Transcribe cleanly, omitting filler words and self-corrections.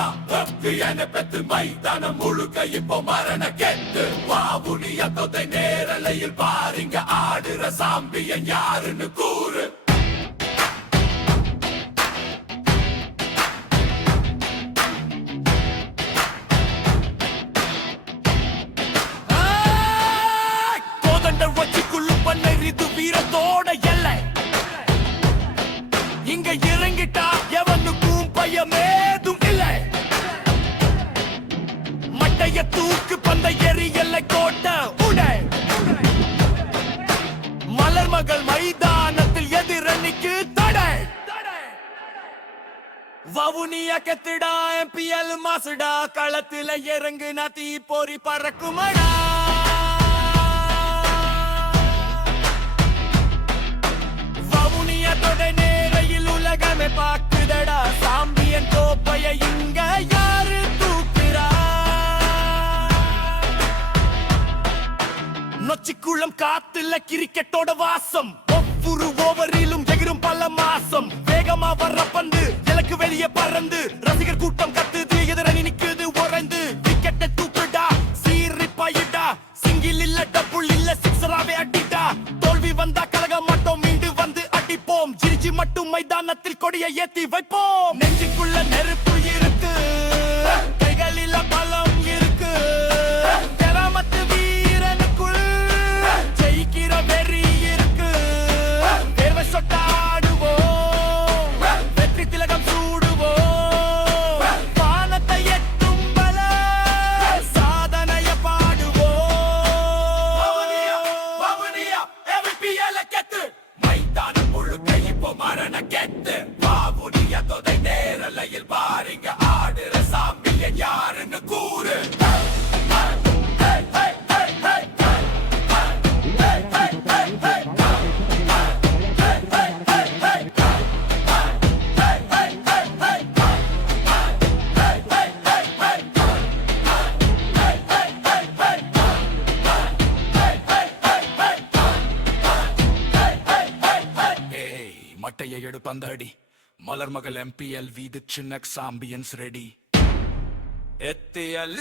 வவுனியா வெப்பியன பெத்து மைதானம் முழுக்க இப்போ மரண கெத்து வவுனியா தொதை நேரலையில் பாருங்க ஆடுற சாம்பியன் யாருன்னு கூறு கோதண்டர் வச்சுக்குள்ளு பண்ண இது வீரத்தோட எல்லை இங்க இறங்கிட்டா எவனுக்கும் பயமேதும் இல்லை மட்டைய தூக்கு பந்த எரியல்லை கோட்ட உடை மலர் மகள் மைதானத்தில் எதிரணிக்கு தடை வவுனியா கெத்துடா எம்பிஎல் மாசுடா களத்துல இறங்குனா தீ போரி பறக்குமடா வவுனியா தொடை நேரையில் உலகமே பாக்குதடா சாம்பியன் கோப்பைய இங்க யாரு தூக்குறா நொச்சிக்குளம் காத்துல கிரிக்கெட்டோட வாசம் ஒவ்வொரு ஓவரிலும் எகிரும் பல மாசம் வேகமா வர்ற பந்து எனக்கு வெளியே பறந்து ரசிகர் கூட்டம் கத்துது எதிரணி நிக்குது உறைந்து விக்கெட்டை தூக்குடா சீறி பாயிடா சிங்கிள் இல்ல டபுள் இல்ல சிக்ஸராவே அடிடா தோல்வி வந்தா கலக மாட்டோம் மீண்டு வந்து அடிப்போம் ஜிரிஜி மட்டும் மைதானத்தில் கொடியை ஏத்தி வைப்போம் நெஞ்சுக்குள்ள நெருப்பு இருக்கு கைகளில பலம் இருக்கு கிராமத்து வீரனுக்குள் ஜெயிக்கிற வெறி இருக்கு தேர்வை சொட்டாடுவோம் வெற்றி திலகம் சூடுவோம் வானத்தை எட்டும் பல சாதனைய பாடுவோம் வவுனியா எம்பிஎல் கெத்து மைதானம் முழுக்க இப்போ மரண கெத்து வவுனியா தொதை நேரலையில் பாருங்க ஆடுற சாம்பியன் யாருன்னு கூறு மட்டையை எடுப்பந்தடி மலர் மகள் எம்பிஎல் வீது சின்ன சாம்பியன்ஸ் ரெடி எத்தியல்